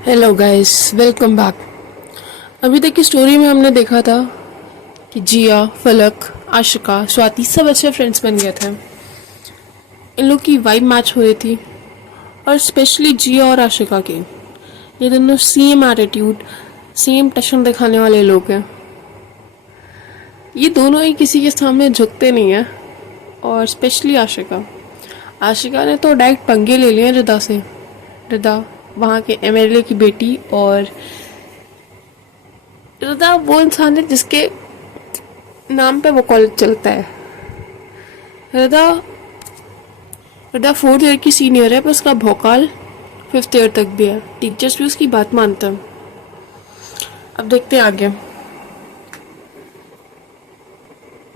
Hello guys, welcome back. अभी तक की स्टोरी में हमने देखा था कि जिया, फलक, आशिका, स्वाति सब अच्छे फ्रेंड्स बन गए थे। इन लोग की वाइब मैच हो रही थी, और स्पेशली जिया और आशिका की। ये दोनों सेम एटीट्यूड, सेम टशन दिखाने वाले लोग हैं। ये दोनों ही किसी के सामने झुकते नहीं हैं, और स्पेशली आशिका। आशिका ने तो डायरेक्ट पंगे ले लिए रिदा से। रिदा वहाँ के एमएलए की बेटी, और रिदा वो इंसान है जिसके नाम पे वो कॉलेज चलता है। रिदा रिदा 4th ईयर की सीनियर है, पर उसका भौकाल 5th ईयर तक भी है। टीचर्स भी उसकी बात मानते हैं। अब देखते हैं आगे।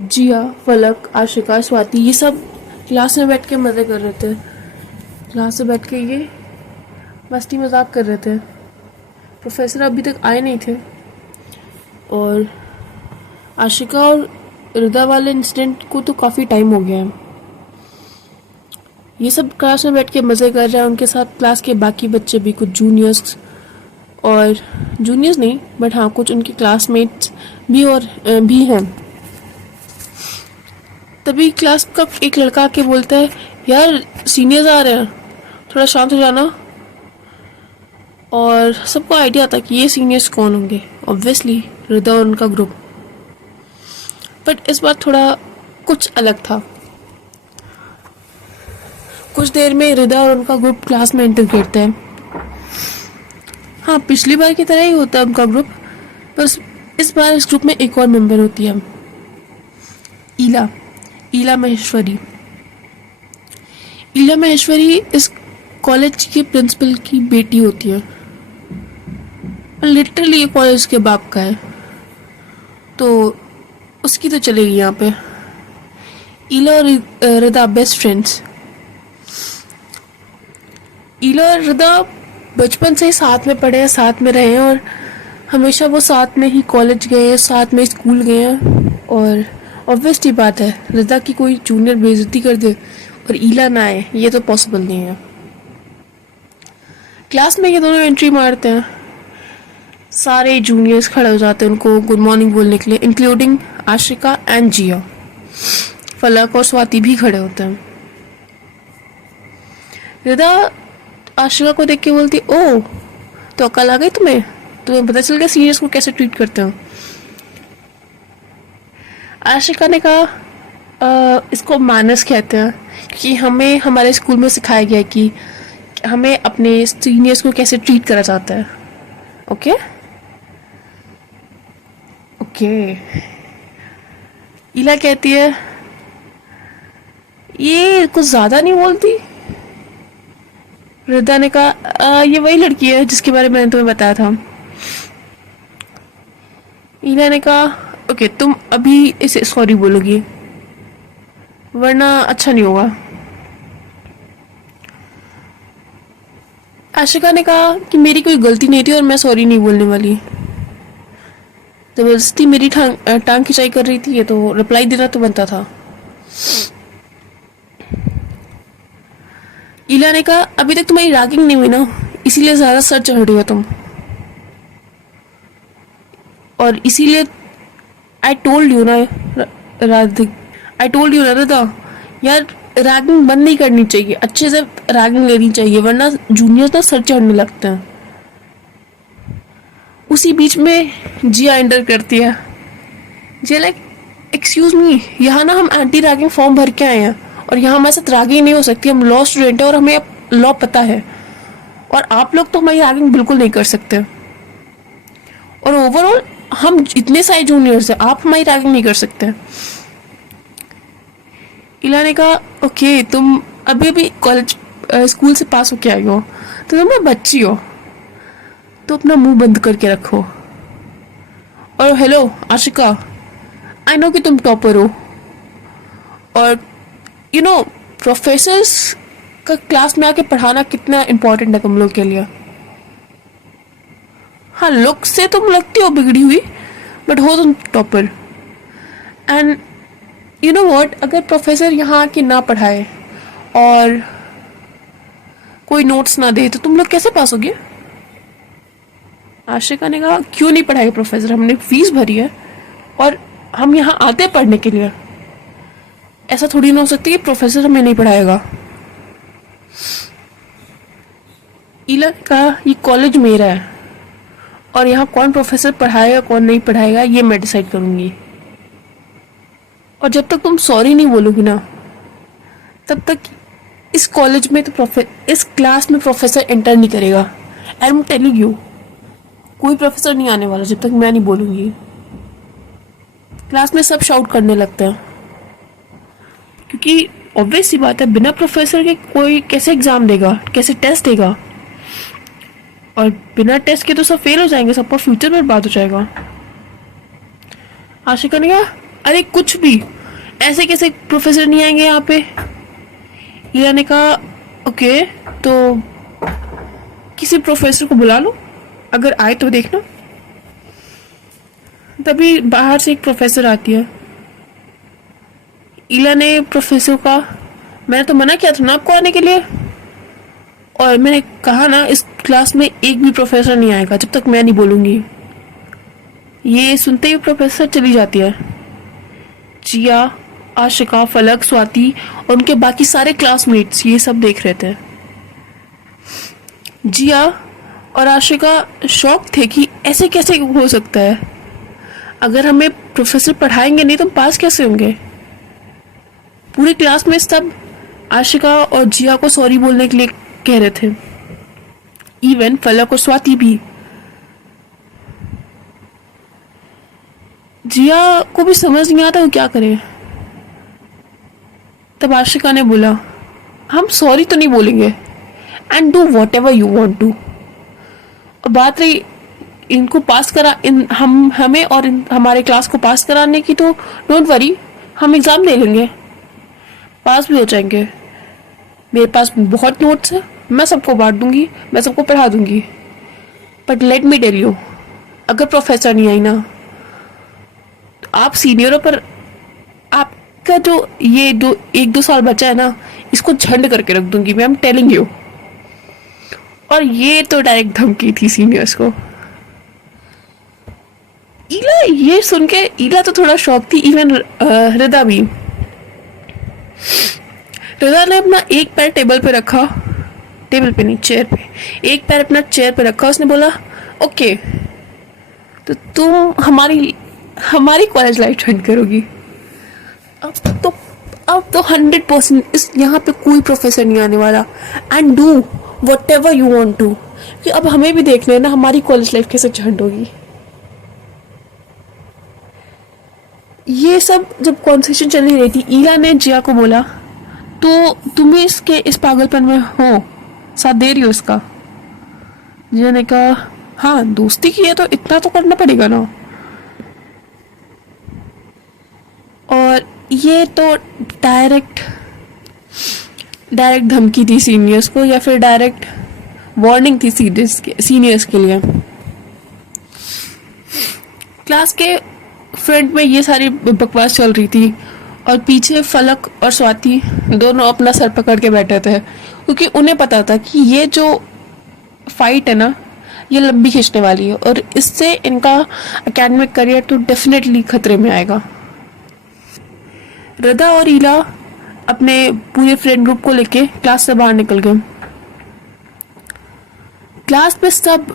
जिया, फलक, आशिका, स्वाति ये सब क्लास में बैठ के मजे कर रहे थे। क्लास में बैठ के ये मस्ती मजाक कर रहे थे। प्रोफेसर अभी तक आए नहीं थे, और आशिका और रिदा वाले इंसिडेंट को तो काफ़ी टाइम हो गया है। ये सब क्लास में बैठ के मज़े कर रहे हैं। उनके साथ क्लास के बाकी बच्चे भी, कुछ जूनियर्स, और जूनियर्स नहीं बट हाँ कुछ उनके क्लासमेट्स भी और भी हैं। तभी क्लास का एक लड़का आके बोलता है, यार सीनियर्स आ रहे हैं, थोड़ा शांत हो जाना। और सबको आइडिया था कि ये सीनियर्स कौन होंगे। ऑब्वियसली रिदा और उनका ग्रुप। बट इस बार थोड़ा कुछ अलग था। कुछ देर में रिदा और उनका ग्रुप क्लास में एंटर करते हैं। हाँ, पिछली बार की तरह ही होता है उनका ग्रुप, बस इस बार इस ग्रुप में एक और मेंबर होती है, ईला। ईला महेश्वरी। ईला महेश्वरी इस कॉलेज के प्रिंसिपल की बेटी होती है। लिटरली ये कॉलेज के बाप का है, तो उसकी तो चलेगी यहाँ पे। ईला और रिदा बेस्ट फ्रेंड्स। ईला और रिदा बचपन से ही साथ में पढ़े हैं, साथ में रहे हैं, और हमेशा वो साथ में ही कॉलेज गए हैं, साथ में स्कूल गए हैं। और ऑब्वियसली बात है, रिदा की कोई जूनियर बेइज्जती कर दे और ईला ना आए, ये तो पॉसिबल नहीं है। क्लास में ये दोनों एंट्री मारते हैं, सारे जूनियर्स खड़े हो जाते हैं उनको गुड मॉर्निंग बोलने के लिए, इंक्लूडिंग आशिका एंड जिया। फलक और स्वाति भी खड़े होते हैं। रिदा आशिका को देख के बोलती, ओ तो अकल आ गई तुम्हें, तुम्हें पता चल गया सीनियर्स को कैसे ट्रीट करते हो। आशिका ने कहा, इसको मैनर्स कहते हैं, क्योंकि हमें हमारे स्कूल में सिखाया गया है कि हमें अपने सीनियर्स को कैसे ट्रीट करा जाता है। Okay okay. ईला कहती है, ये कुछ ज्यादा नहीं बोलती। रिदा ने कहा, ये वही लड़की है जिसके बारे में मैंने तुम्हें बताया था। ईला ने कहा, ओके तुम अभी इसे सॉरी बोलोगी, वरना अच्छा नहीं होगा। आशिका ने कहा कि मेरी कोई गलती नहीं थी और मैं सॉरी नहीं बोलने वाली। जबरदस्ती मेरी टांग खिंचाई कर रही थी, ये तो रिप्लाई देना तो बनता था। ईला ने कहा, अभी तक तुम्हारी रैगिंग नहीं हुई ना, इसीलिए ज्यादा सर चढ़ रही हो तुम, और इसीलिए आई टोल्ड यू ना राधिक, आई टोल्ड यू ना रिदा, यार रैगिंग बंद नहीं करनी चाहिए, अच्छे से रैगिंग लेनी चाहिए, वरना जूनियर्स ना सर चढ़ने लगते हैं। उसी बीच में जिया एंटर करती है। जिया लाइक, एक्सक्यूज मी, यहाँ ना हम एंटी रैगिंग फॉर्म भर के आए हैं, और यहाँ हमारे साथ रैगिंग नहीं हो सकती, हम लॉ स्टूडेंट हैं और हमें लॉ पता है, और आप लोग तो हमारी रैगिंग बिल्कुल नहीं कर सकते। और ओवरऑल हम इतने सारे जूनियर्स हैं, आप हमारी रैगिंग नहीं कर सकते। इला ने कहा, ओके तुम अभी अभी कॉलेज स्कूल से पास होके आई हो, तो तुम ना बच्ची हो, तो अपना मुंह बंद करके रखो। और हेलो आशिका, आई नो कि तुम टॉपर हो, और यू नो प्रोफेसर्स का क्लास में आके पढ़ाना कितना इम्पोर्टेंट है तुम लोग के लिए। हाँ, लुक से तुम लगती हो बिगड़ी हुई, बट हो तुम topper. And you know what, अगर प्रोफेसर यहाँ आके ना पढ़ाए और कोई नोट्स ना दे, तो तुम लोग कैसे पास होगे। आशिका ने कहा क्यों नहीं पढ़ाएगा प्रोफेसर, हमने फीस भरी है और हम यहाँ आते हैं पढ़ने के लिए, ऐसा थोड़ी ना हो सकती कि प्रोफेसर हमें नहीं पढ़ाएगा। ईला ने कहा ये कॉलेज मेरा है और यहाँ कौन प्रोफेसर पढ़ाएगा कौन नहीं पढ़ाएगा ये मैं डिसाइड करूंगी, और जब तक तुम सॉरी नहीं बोलोगी ना तब तक इस कॉलेज में तो इस क्लास में प्रोफेसर एंटर नहीं करेगा। आई एम टेलिंग यू, कोई प्रोफेसर नहीं आने वाला जब तक मैं नहीं बोलूंगी। क्लास में सब शाउट करने लगते हैं क्योंकि ऑब्वियस सी बात है बिना प्रोफेसर के कोई कैसे एग्जाम देगा, कैसे टेस्ट देगा, और बिना टेस्ट के तो सब फेल हो जाएंगे, सबका फ्यूचर बर्बाद हो जाएगा। आशिका ने कहा अरे कुछ भी, ऐसे कैसे प्रोफेसर नहीं आएंगे यहाँ पे। ईला ने कहा ओके तो किसी प्रोफेसर को बुला लो, अगर आए तो देखना। तभी बाहर से एक प्रोफेसर आती है। ईला ने प्रोफेसर का मैंने तो मना किया था ना आपको आने के लिए, और मैंने कहा ना इस क्लास में एक भी प्रोफेसर नहीं आएगा जब तक मैं नहीं बोलूंगी। ये सुनते ही प्रोफेसर चली जाती है। जिया, आशिका, फलक, स्वाति और उनके बाकी सारे क्लासमेट्स ये सब देख रहे थे। जिया और आशिका शॉक थे कि ऐसे कैसे हो सकता है, अगर हमें प्रोफेसर पढ़ाएंगे नहीं तो हम पास कैसे होंगे। पूरी क्लास में सब आशिका और जिया को सॉरी बोलने के लिए कह रहे थे, इवन फलक और स्वाति भी। जिया को भी समझ नहीं आता वो क्या करे। तब आशिका ने बोला हम सॉरी तो नहीं बोलेंगे and do whatever you want to. बात रही इनको पास करा हमें और हमारे क्लास को पास कराने की, तो डोंट वरी, हम एग्जाम दे लेंगे, पास भी हो जाएंगे। मेरे पास बहुत नोट्स है, मैं सबको बांट दूंगी, मैं सबको पढ़ा दूंगी। But let me tell you, अगर प्रोफेसर नहीं आई ना तो आप सीनियर हो, पर आपका जो ये एक दो साल बचा है ना इसको झंड करके रख दूंगी मैं, आई एम टेलिंग यू। और ये तो डायरेक्ट धमकी थी सीनियर्स को। ईला ये सुन के ईला तो थोड़ा शॉक थी, इवन हृदा भी। हृदा ने अपना एक पैर टेबल पे रखा, टेबल पे नहीं चेयर पे, एक पैर अपना चेयर पे रखा। उसने बोला ओके तो तुम हमारी कॉलेज लाइफ ठंड करोगी। अब तो 100% इस यहाँ पे कोई प्रोफेसर नहीं आने वाला, and do whatever you want to, कि अब हमें भी देखना है ना हमारी कॉलेज लाइफ कैसे झंड होगी। ये सब जब कॉन्वर्सेशन चल रही थी, ईला ने जिया को बोला तो तुम्हें इसके इस पागलपन में हो, साथ दे रही हो इसका। जिया ने कहा हाँ दोस्ती की है तो इतना तो करना पड़ेगा ना। और ये तो डायरेक्ट धमकी थी सीनियर्स को, या फिर डायरेक्ट वार्निंग थी सीनियर्स के लिए। क्लास के फ्रंट में ये सारी बकवास चल रही थी और पीछे फलक और स्वाति दोनों अपना सर पकड़ के बैठे थे, क्योंकि उन्हें पता था कि ये जो फाइट है ना ये लंबी खींचने वाली है और इससे इनका एकेडमिक करियर तो डेफिनेटली खतरे में आएगा। रदा और ईला अपने पूरे फ्रेंड ग्रुप को लेके क्लास से बाहर निकल गए। क्लास में सब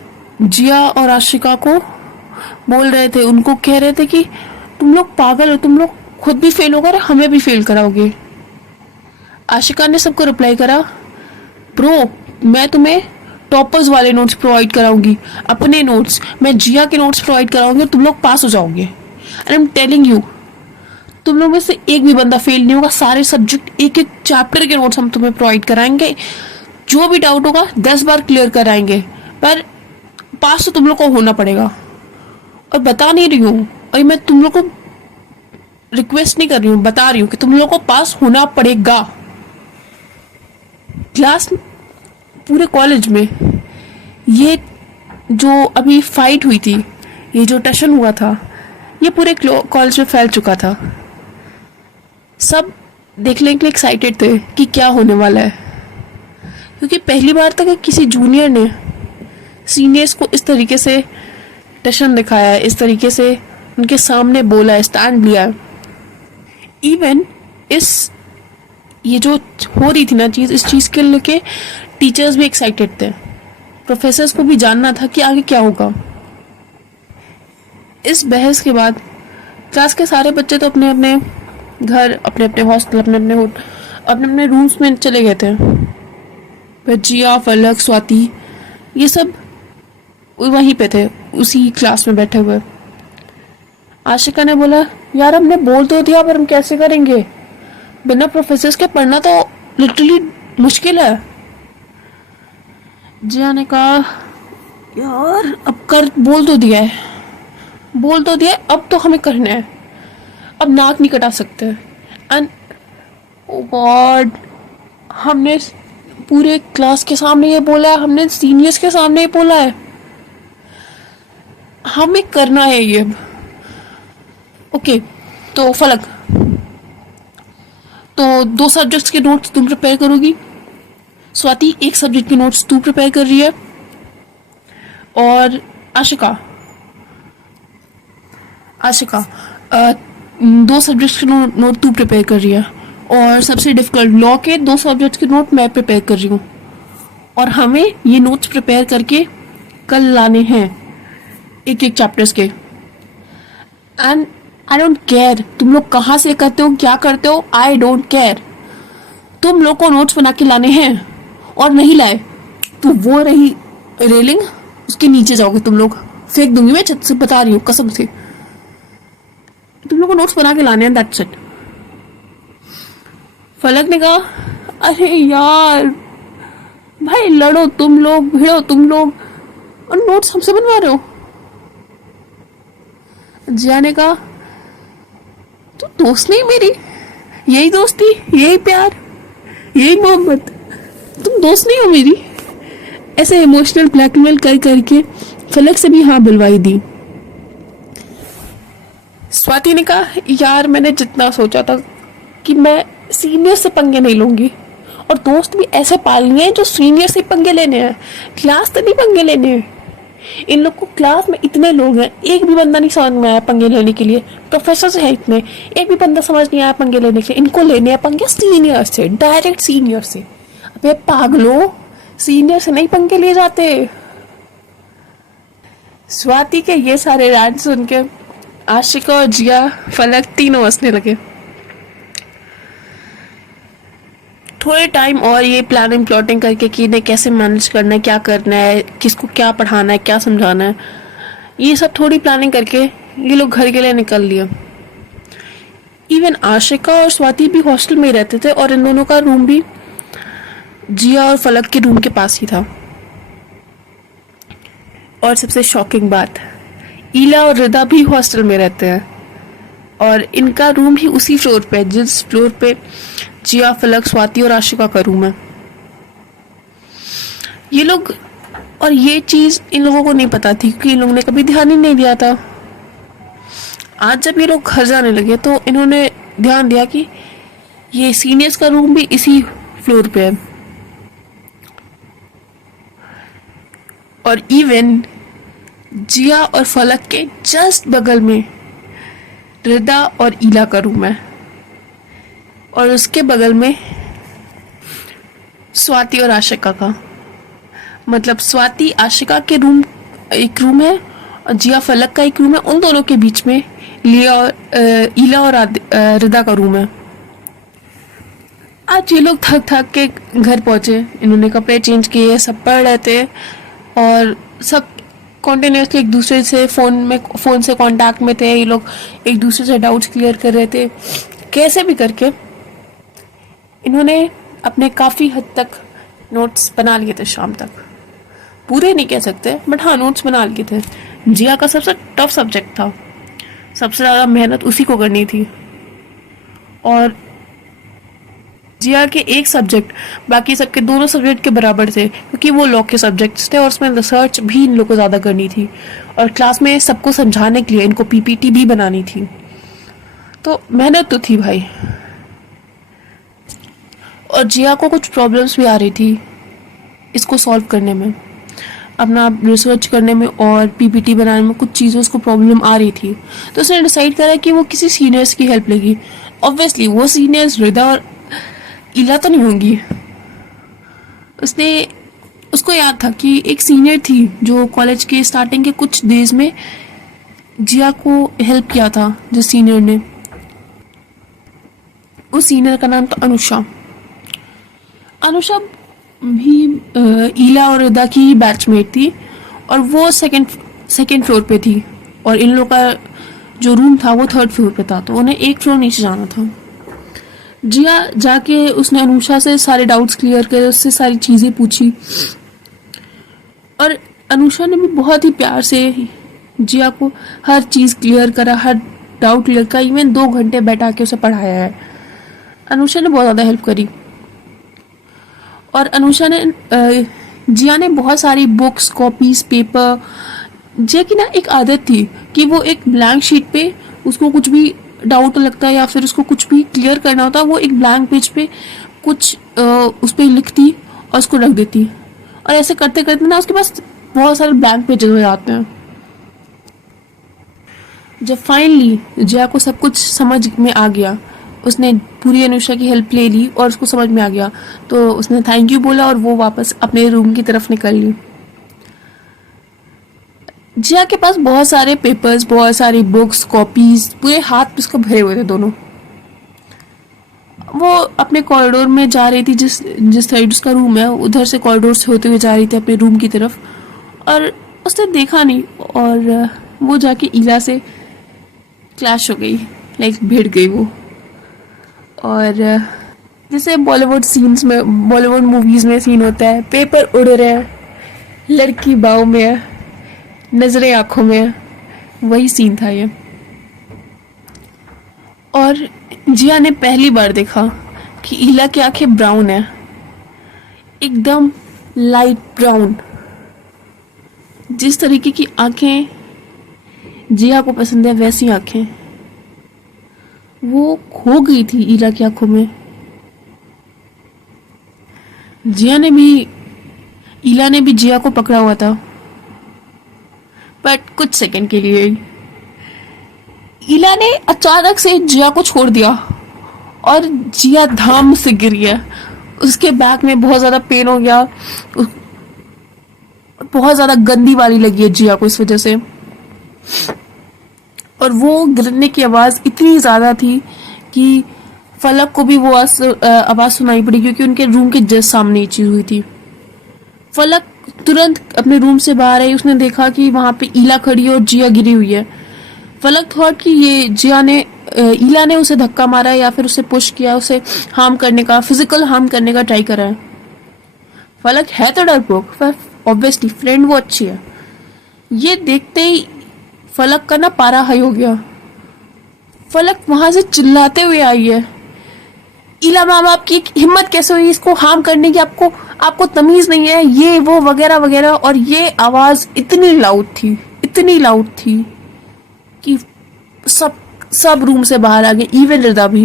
जिया और आशिका को बोल रहे थे, उनको कह रहे थे कि तुम लोग पागल हो, तुम लोग खुद भी फेल होगा और हमें भी फेल कराओगे। आशिका ने सबको रिप्लाई करा ब्रो मैं तुम्हें टॉपर्स वाले नोट्स प्रोवाइड कराऊंगी, अपने नोट्स, मैं जिया के नोट्स प्रोवाइड कराऊंगी और तुम लोग पास हो जाओगे। And I am telling you तुम लोग में से एक भी बंदा फेल नहीं होगा, सारे सब्जेक्ट एक एक चैप्टर के नोट्स हम तुम्हें प्रोवाइड कराएंगे, जो भी डाउट होगा 10 बार क्लियर कराएंगे, पर पास तो तुम लोग को होना पड़ेगा। और बता नहीं रही हूँ, और मैं तुम लोग को रिक्वेस्ट नहीं कर रही हूँ, बता रही हूँ कि तुम लोग को पास होना पड़ेगा। क्लास पूरे कॉलेज में ये जो अभी फाइट हुई थी, ये जो टशन हुआ था, ये पूरे कॉलेज में फैल चुका था। सब देखने के लिए एक्साइटेड थे कि क्या होने वाला है, क्योंकि पहली बार तक किसी जूनियर ने सीनियर्स को इस तरीके से टशन दिखाया है, इस तरीके से उनके सामने बोला है, स्टैंड लिया है। इवन इस ये जो हो रही थी ना चीज़, इस चीज़ के लेके टीचर्स भी एक्साइटेड थे, प्रोफेसर्स को भी जानना था कि आगे क्या होगा। इस बहस के बाद क्लास के सारे बच्चे तो अपने अपने घर, अपने अपने हॉस्टल, अपने अपने रूम्स में चले गए थे। पर जिया, फलक, स्वाति ये सब वहीं पे थे, उसी क्लास में बैठे हुए। आशिका ने बोला, यार हमने बोल तो दिया पर हम कैसे करेंगे, बिना प्रोफेसर्स के पढ़ना तो लिटरली मुश्किल है। जिया ने कहा, यार अब कर, बोल तो दिया है, अब तो हमें करना है, अब नाक नहीं कटा सकते। एंड ओ गॉड, हमने पूरे क्लास के सामने ये बोला है, हमने सीनियर्स के सामने ये बोला है, हमें करना है ये। ओके, तो फलक, तो 2 सब्जेक्ट्स के नोट्स तुम प्रिपेयर करोगी, स्वाति 1 सब्जेक्ट के नोट्स तू प्रिपेयर कर रही है, और आशिका 2 सब्जेक्ट्स के नोट तू प्रिपेयर कर रही है, और सबसे डिफिकल्ट लॉ के 2 सब्जेक्ट्स के नोट मैं प्रिपेयर कर रही हूँ। और हमें ये नोट्स प्रिपेयर करके कल लाने हैं, एक चैप्टर्स के। एंड आई डोंट केयर तुम लोग कहाँ से करते हो, क्या करते हो, आई डोंट केयर, तुम लोग को नोट्स बना के लाने हैं। और नहीं लाए तो वो रही रेलिंग, उसके नीचे जाओगे तुम लोग, फेंक दूंगी मैं छत से, बता रही हूँ कसम से। तुम लोग को नोट्स बना के लाने हैं, दैट्स इट। फलक ने कहा, अरे यार भाई, लड़ो तुम लोग, भिड़ो तुम लोग, और नोट्स हमसे बनवा रहे हो। जिया ने कहा, तू दोस्त नहीं मेरी, यही दोस्ती, यही प्यार, यही मोहब्बत, तुम दोस्त नहीं हो मेरी। ऐसे इमोशनल ब्लैकमेल कर करके फलक से भी हाँ बुलवाई दी। स्वाति ने कहा, यार मैंने जितना सोचा था कि मैं सीनियर से पंगे नहीं लूंगी, और दोस्त भी ऐसे पालने हैं जो सीनियर से पंगे लेने हैं, क्लास से नहीं पंगे लेने हैं। इन लोग को क्लास में इतने लोग हैं, एक भी बंदा नहीं समझ में आया पंगे लेने के लिए, प्रोफेसर है इतने, एक भी बंदा समझ नहीं आया पंगे लेने के लिए। इनको लेने हैं पंगे सीनियर से, डायरेक्ट सीनियर से। अबे पागलो, सीनियर से नहीं पंगे लिए जाते। स्वाति के ये सारे रैंट सुन के आशिका और जिया, फलक तीनों हंसने लगे। थोड़े टाइम और ये प्लानिंग प्लॉटिंग करके कि इन्हें कैसे मैनेज करना है, क्या करना है, किसको क्या पढ़ाना है, क्या समझाना है, ये सब थोड़ी प्लानिंग करके ये लोग घर के लिए निकल लिए। इवन आशिका और स्वाति भी हॉस्टल में ही रहते थे, और इन दोनों का रूम भी जिया और फलक के रूम के पास ही था। और सबसे शॉकिंग बात, ईला और रिदा भी हॉस्टल में रहते हैं, और इनका रूम भी उसी फ्लोर पे, जिस फ्लोर पे जिया, फलक, स्वाति और आशिका का रूम है। ये लोग, और ये चीज इन लोगों को नहीं पता थी, क्योंकि इन लोगों ने कभी ध्यान ही नहीं दिया था। आज जब ये लोग घर जाने लगे तो इन्होंने ध्यान दिया कि ये सीनियर्स का रूम भी इसी फ्लोर पे है। और इवन जिया और फलक के जस्ट बगल में रिदा और ईला का रूम है, और उसके बगल में स्वाति और आशिका का। मतलब स्वाति आशिका के रूम एक रूम है, और जिया फलक का एक रूम है, उन दोनों के बीच में ईला और रिदा का रूम है। आज ये लोग थक थक के घर पहुंचे, इन्होंने कपड़े चेंज किए, सब पढ़ रहे थे, और सब कॉन्टिन्यूसली एक दूसरे से फ़ोन से कांटेक्ट में थे। ये लोग एक दूसरे से डाउट्स क्लियर कर रहे थे। कैसे भी करके इन्होंने अपने काफ़ी हद तक नोट्स बना लिए थे शाम तक। पूरे नहीं कह सकते, बट हाँ नोट्स बना लिए थे। जिया का सबसे टफ सब्जेक्ट था, सबसे ज़्यादा मेहनत उसी को करनी थी, और जिया के एक सब्जेक्ट बाकी सबके दोनों सब्जेक्ट के बराबर थे, क्योंकि वो लॉ के सब्जेक्ट्स थे, और उसमें रिसर्च भी इन लोगों को ज़्यादा करनी थी, और क्लास में सबको समझाने के लिए इनको पीपीटी भी बनानी थी। तो मेहनत तो थी भाई। और जिया को कुछ प्रॉब्लम्स भी आ रही थी इसको सॉल्व करने में। अपना रिसर्च करने में और पीपीटी बनाने में कुछ चीज़ें उसको प्रॉब्लम आ रही थी, तो उसने डिसाइड करा कि वो किसी सीनियर्स की हेल्प लेगी। ऑब्वियसली वो सीनियर्स हृदा और इला तो नहीं होंगी। उसने उसको याद था कि एक सीनियर थी जो कॉलेज के स्टार्टिंग के कुछ डेज में जिया को हेल्प किया था, जिस सीनियर ने, उस सीनियर का नाम था अनुषा। अनुषा भी ईला और हृदा की बैचमेट थी और वो सेकंड फ्लोर पे थी और इन लोगों का जो रूम था वो थर्ड फ्लोर पे था, तो उन्हें एक फ्लोर नीचे जाना था। जिया जाके उसने अनुषा से सारे डाउट्स क्लियर करे, उससे सारी चीज़ें पूछी और अनुषा ने भी बहुत ही प्यार से जिया को हर चीज़ क्लियर करा, हर डाउट क्लियर करा, इवन 2 घंटे बैठा के उसे पढ़ाया है। अनुषा ने बहुत ज़्यादा हेल्प करी और अनुषा ने जिया ने बहुत सारी बुक्स, कॉपीज, पेपर। जिया की ना एक आदत थी कि वो एक ब्लैंक शीट पे उसको कुछ भी डाउट लगता है या फिर उसको कुछ भी क्लियर करना होता, वो एक ब्लैंक पेज पे कुछ उस पर लिखती और उसको रख देती, और ऐसे करते करते ना उसके पास बहुत सारे ब्लैंक पेजेस हो जाते हैं। जब फाइनली जिया को सब कुछ समझ में आ गया, उसने पूरी अनुषा की हेल्प ले ली और उसको समझ में आ गया, तो उसने थैंक यू बोला और वो वापस अपने रूम की तरफ निकल ली। जिया के पास बहुत सारे पेपर्स, बहुत सारी बुक्स, कॉपीज, पूरे हाथ पे उसको भरे हुए थे दोनों। वो अपने कॉरिडोर में जा रही थी, जिस साइड उसका रूम है उधर से कॉरिडोर से होते हुए जा रही थी अपने रूम की तरफ, और उसने देखा नहीं और वो जाके ईला से क्लैश हो गई, लाइक भिड़ गई वो। और जैसे बॉलीवुड मूवीज में सीन होता है, पेपर उड़ रहे हैं, लड़की बाहों में है, नजरें आंखों में है, वही सीन था ये। और जिया ने पहली बार देखा कि ईला की आंखें ब्राउन है, एकदम लाइट ब्राउन। जिस तरीके की आंखें जिया को पसंद है वैसी आंखें वो खो गई थी ईला की आंखों में। ईला ने भी जिया को पकड़ा हुआ था, बट कुछ सेकंड के लिए। ईला ने अचानक से जिया को छोड़ दिया और जिया धाम से गिर गया। उसके बैक में बहुत ज्यादा पेन हो गया, बहुत ज्यादा गंदी वाली लगी है जिया को इस वजह से। और वो गिरने की आवाज इतनी ज्यादा थी कि फलक को भी वो आवाज सुनाई पड़ी, क्योंकि उनके रूम के जस्ट सामने ये चीज हुई थी। फलक तुरंत अपने रूम से बाहर आई, उसने देखा कि वहां पे ईला खड़ी है और जिया गिरी हुई है। फलक थॉट कि ये ईला ने उसे धक्का मारा है या फिर उसे पुश किया, उसे हार्म करने का, फिजिकल हार्म करने का ट्राई करा है। फलक है तो डरपोक, पर ऑब्वियसली फ्रेंड वो अच्छी है। ये देखते ही फलक का ना पारा हाई हो गया। फलक वहां से चिल्लाते हुए आई है, ईला मैम आपकी हिम्मत कैसे हुई इसको हार्म करने की, आपको तमीज नहीं है, ये वो वगैरह वगैरह। और ये आवाज इतनी लाउड थी कि सब रूम से बाहर आ गए, इवन हृदा भी।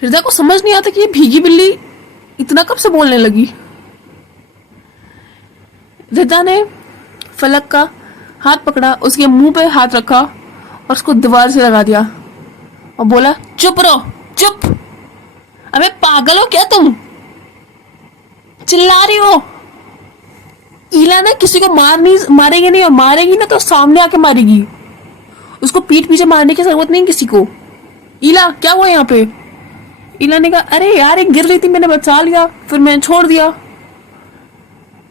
हृदा को समझ नहीं आता कि ये भीगी बिल्ली इतना कब से बोलने लगी। हृदा ने फलक का हाथ पकड़ा, उसके मुंह पे हाथ रखा और उसको दीवार से लगा दिया और बोला, चुप रहो, चुप। अबे पागल हो क्या तुम, चिल्ला रही हो। ईला ना किसी को मारेगी नहीं, और मारेगी ना तो सामने आके मारेगी, उसको पीठ पीछे मारने की जरूरत नहीं किसी को। ईला क्या हुआ यहाँ पे। ईला ने कहा, अरे यार एक गिर रही थी, मैंने बचा लिया, फिर मैंने छोड़ दिया।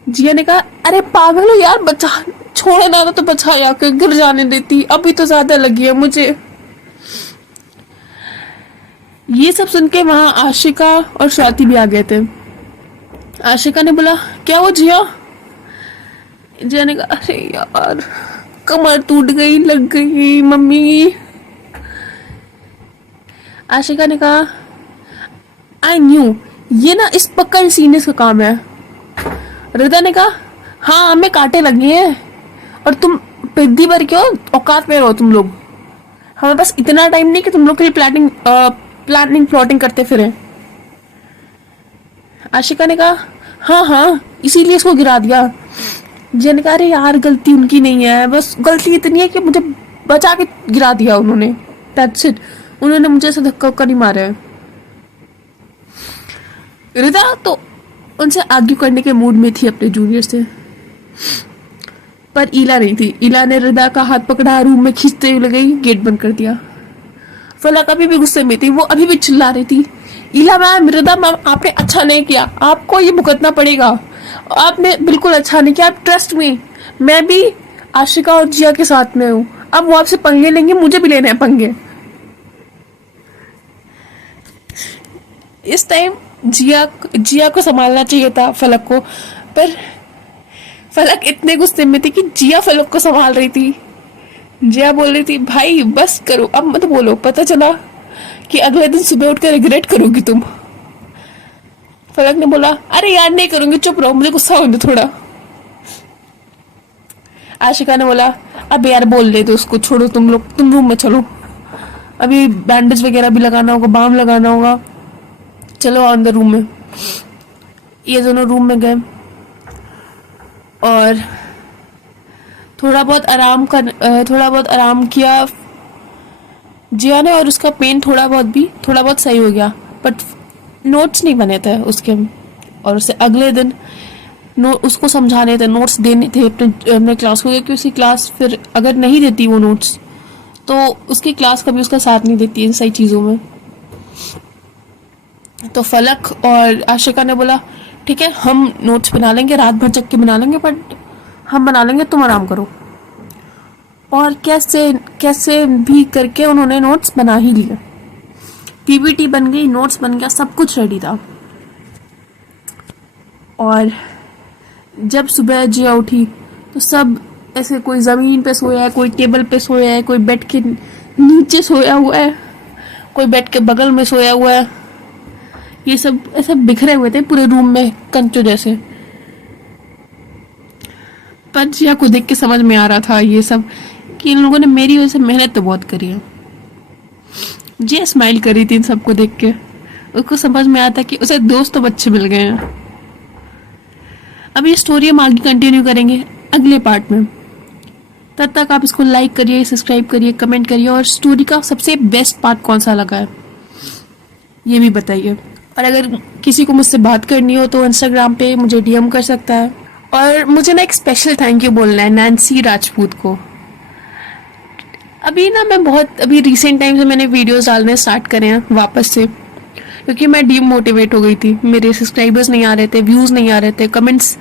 जिया ने कहा, अरे पागल हो यार, बचा छोड़ना था तो बचा या के गिर जाने देती, अभी तो ज्यादा लगी है मुझे। ये सब सुन के वहां आशिका और स्वाति भी आ गए थे। आशिका ने बोला, क्या वो जिया। जिया ने कहा, अरे यार कमर टूट गई, लग गई मम्मी। आशिका ने कहा, आई न्यू, ये ना इस पक्का सीनियर्स का काम है। हृदा ने कहा, हाँ हमें कांटे लगे हैं और तुम पिद्दी भर के हो, औकात में रहो तुम लोग, हमें बस इतना टाइम नहीं कि तुम लोग के लिए प्लानिंग प्लॉटिंग करते फिरे। आशिका ने कहा, हाँ हाँ, इसीलिए इसको गिरा दिया। जिया ने कहा अरे यार गलती उनकी नहीं है, बस गलती इतनी है कि मुझे बचा के गिरा दिया उन्होंने, दैट्स इट। उन्होंने मुझे ऐसे धक्का उक्का नहीं मारा है। रिदा तो उनसे आर्ग्यू करने के मूड में थी अपने जूनियर से, पर ईला नहीं थी। ईला ने रिदा का हाथ पकड़ा, रूम में खींचते हुए गई, गेट बंद कर दिया। फलक अभी भी गुस्से में थी, वो अभी भी चिल्ला रही थी, ईला मैम, रिदा मैम, आपने अच्छा नहीं किया, आपको ये भुगतना पड़ेगा, आपने बिल्कुल अच्छा नहीं किया, आप ट्रस्ट में, मैं भी आशिका और जिया के साथ में हूँ, अब वो आपसे पंगे लेंगे, मुझे भी लेने हैं पंगे। इस टाइम जिया जिया को संभालना चाहिए था फलक को, पर फलक इतने गुस्से में थी कि जिया फलक को संभाल रही थी। जिया बोल रही थी भाई बस करो, अब मत बोलो, पता चला कि अगले दिन सुबह उठकर रिग्रेट करोगी तुम। फलक ने बोला अरे यार नहीं करूंगी, चुप रहो, मुझे गुस्सा होने दो थोड़ा। आशिका ने बोला अब यार बोल दे तो उसको, छोड़ो तुम लोग, तुम रूम में चलो, अभी बैंडेज वगैरह भी लगाना होगा, बाम लगाना होगा, चलो आओ अंदर रूम में। ये दोनों रूम में गए और थोड़ा बहुत आराम किया जिया ने, और उसका पेन थोड़ा बहुत सही हो गया, बट नोट्स नहीं बने थे उसके। और उसे अगले दिन उसको समझाने थे, नोट्स देने थे अपने क्लास को, क्योंकि उसकी क्लास फिर अगर नहीं देती वो नोट्स तो उसकी क्लास कभी उसका साथ नहीं देती इन सही चीज़ों में। तो फलक और आशिका ने बोला ठीक है हम नोट्स बना लेंगे, रात भर जग के बना लेंगे, बट हम बना लेंगे, तुम आराम करो। और कैसे कैसे भी करके उन्होंने नोट्स बना ही लिए, पीपीटी बन गई, नोट्स बन गया, सब कुछ रेडी था। और जब सुबह जिया उठी तो सब ऐसे, कोई ज़मीन पे सोया है, कोई टेबल पे सोया है, कोई बेड के नीचे सोया हुआ है, कोई बेड के बगल में सोया हुआ है, ये सब ऐसे बिखरे हुए थे पूरे रूम में कंचों जैसे। पर जिया को देख के समझ में आ रहा था ये सब कि इन लोगों ने मेरी वजह से मेहनत तो बहुत करी है। जिया स्माइल कर रही थी इन सबको देख के, उसको समझ में आता कि उसे दोस्त तो अच्छे मिल गए हैं। अब ये स्टोरी हम आगे कंटिन्यू करेंगे अगले पार्ट में। तब तक आप इसको लाइक करिए, सब्सक्राइब करिए, कमेंट करिए, और स्टोरी का सबसे बेस्ट पार्ट कौन सा लगा है ये भी बताइए। और अगर किसी को मुझसे बात करनी हो तो इंस्टाग्राम पे मुझे डीएम कर सकता है। और मुझे ना एक स्पेशल थैंक यू बोलना है नैन्सी राजपूत को। अभी रिसेंट टाइम से मैंने वीडियोस डालने स्टार्ट करे हैं वापस से, क्योंकि मैं डीमोटिवेट हो गई थी, मेरे सब्सक्राइबर्स नहीं आ रहे थे, व्यूज़ नहीं आ रहे थे, कमेंट्स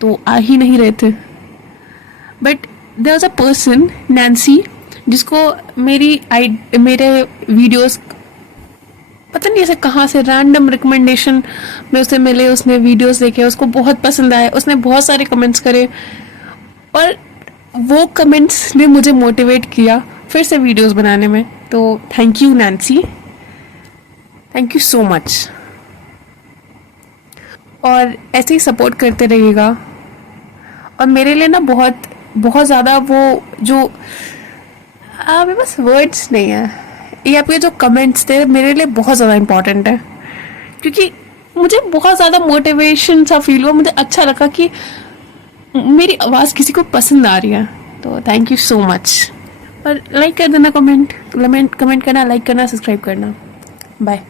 तो आ ही नहीं रहे थे। But there was a person Nancy जिसको मेरे वीडियोस पता नहीं ऐसे कहाँ से रैंडम रिकमेंडेशन में उसे मिले, उसने वीडियोस देखे, उसको बहुत पसंद आए, उसने बहुत सारे कमेंट्स करे, और वो कमेंट्स ने मुझे मोटिवेट किया फिर से वीडियोस बनाने में। तो thank you Nancy, thank you so much. और ऐसे ही सपोर्ट करते रहिएगा। और मेरे लिए ना बहुत बहुत ज़्यादा वो जो मेरे पास वर्ड्स नहीं है, ये आपके जो कमेंट्स थे मेरे लिए बहुत ज़्यादा इम्पोर्टेंट है, क्योंकि मुझे बहुत ज़्यादा मोटिवेशन सा फील हुआ, मुझे अच्छा लगा कि मेरी आवाज़ किसी को पसंद आ रही है। तो थैंक यू सो मच। पर लाइक कर देना, कमेंट करना, लाइक करना, सब्सक्राइब करना। बाय।